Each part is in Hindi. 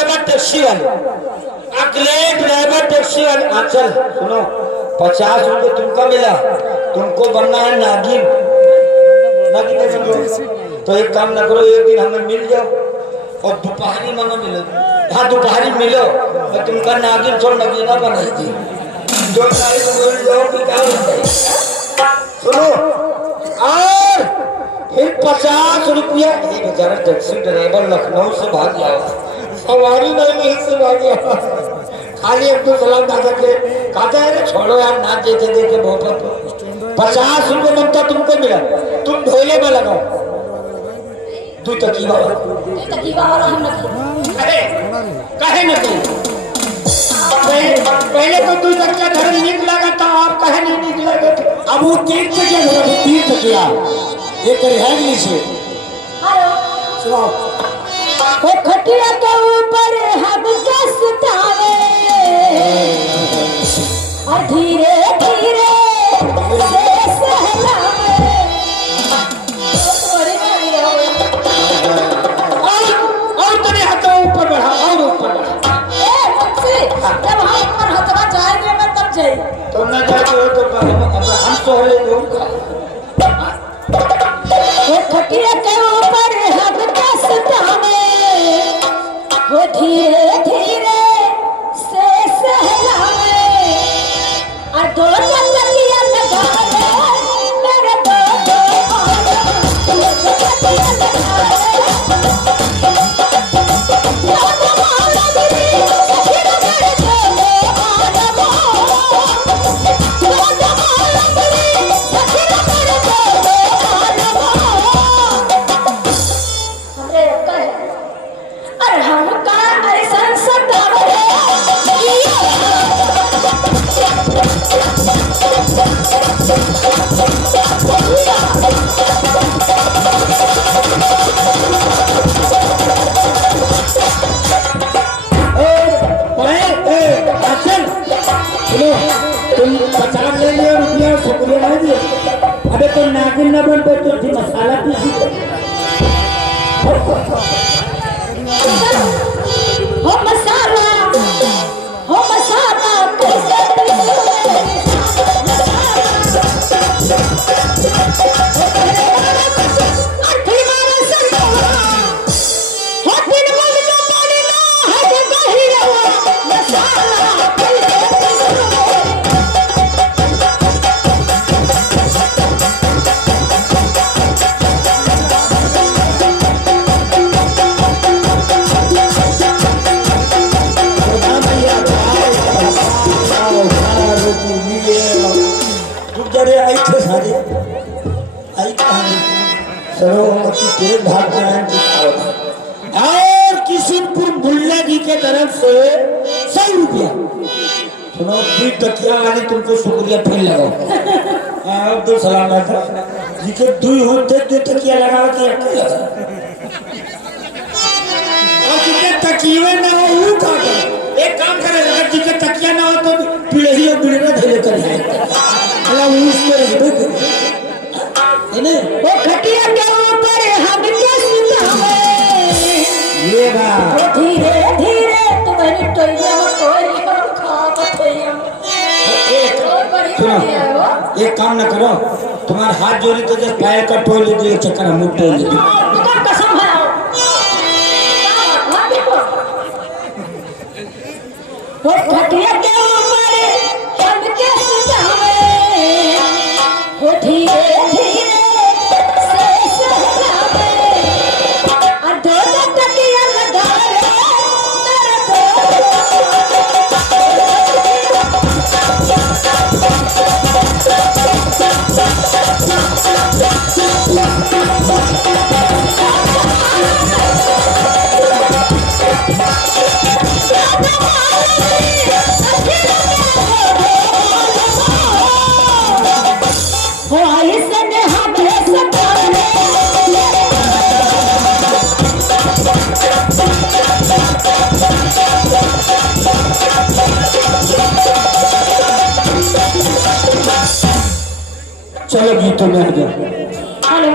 ड्राइवर टैक्सी वाले, अगले ड्राइवर टैक्सी वाले। चल सुनो, 50 रुपए तुमको मिला, तुमको बनना है नागिन। नागिन तो एक काम ना करो, एक दिन हमें मिल जाओ और दोपहरी में मिलो। हाँ दोपहरी मिलो और तुमका नागिन छोड़ नगीना बनाएगी। जो बोल जाओ कि क्या सुनो। और फिर 50 रुपया बेचारा टैक्सी ड्राइवर लखनऊ से भाग गया, सवारी नहीं से भाग गया। खाली अब्दुल सलाम दादा के कहते हैं छोड़ो यार, नाच देते देखे बहुत। 50 रुपये बनता तुमको मिला, तुम ढोले में लगाओ। तू तकीवा कहे नहीं, पहले तो 2 तकिया घर नीक लगा था, आप कहे नहीं नीक लगे थे। अब वो 3 तकिया घर, 3 तकिया एक है नीचे। सुनाओ। वो खटिया के ऊपर हम कस तावे और धीरे धीरे से सहलावे। और तने हाथों ऊपर बढ़ा, और ऊपर बढ़ा। जब हम ऊपर हथवा जाएंगे मैं तब जाए तो न जाते हो तो हम सोहले लोग। वो खटिया के ऊपर हम कस तावे वो धीरे धीरे से सहलावे और 2 तकिया लगावे मेरे 2 तकिया लगावे। तुम 50 ले लियो रुपया, शुक्रिया नहीं दिए। अबे तो नागिन न बन पे तो थी मसाला पीसी हो मसाला कैसे और किशनपुर मुल्ला जी के तरफ से 100 रुपया। सुनो 2 तकिया वाली तुमको शुक्रिया फिर लगाओ। अब्दुल सलाम जी के 2 होते 2 तकिया लगाओ कि अकेला और जिसके तकिए ना हो वो काटो। एक काम करे, अगर जिसके तकिया ना हो तो पीढ़ी और पीढ़ी धीरे कर वो खटिया के ऊपर हम धीरे धीरे तुम्हारी टोइया एक काम ना करो, तुम्हारे हाथ जोड़ी तो जब पैर का टोल लीजिए, चक्कर हम टोल लीजिए। कसम है वो खटिया के ऊपर हम कैसे जावे वो धीरे धीरे से सहलावे और 2 तकिया लगावे मेरे 2 चलो गीतों में आ जाओ। हेलो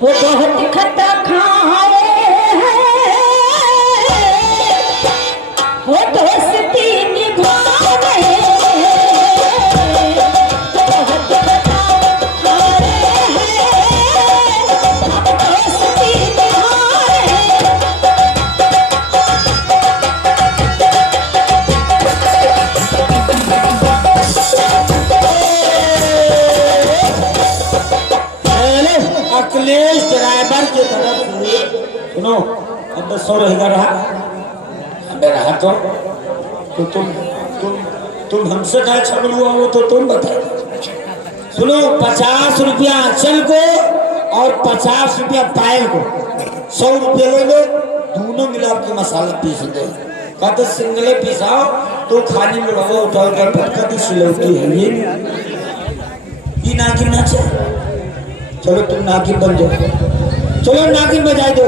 वो बहुत खट्टा खाए हैं सुनो अब 100 रहेगा रहा अबे रहा तो तुम हमसे क्या छगल हुआ वो तो तुम बताओ। सुनो 50 रुपया अचल को और 50 रुपया पायल को 100 रुपया ले लो दोनों मिला के मसाला पीस दो कहते सिंगले पिसाओ तो खाली में रहो उठाओ कर फटका तो सिलौटी है ये नागिन नाचे चलो तुम नागिन बन जाओ चलो नागिन बजाई दो।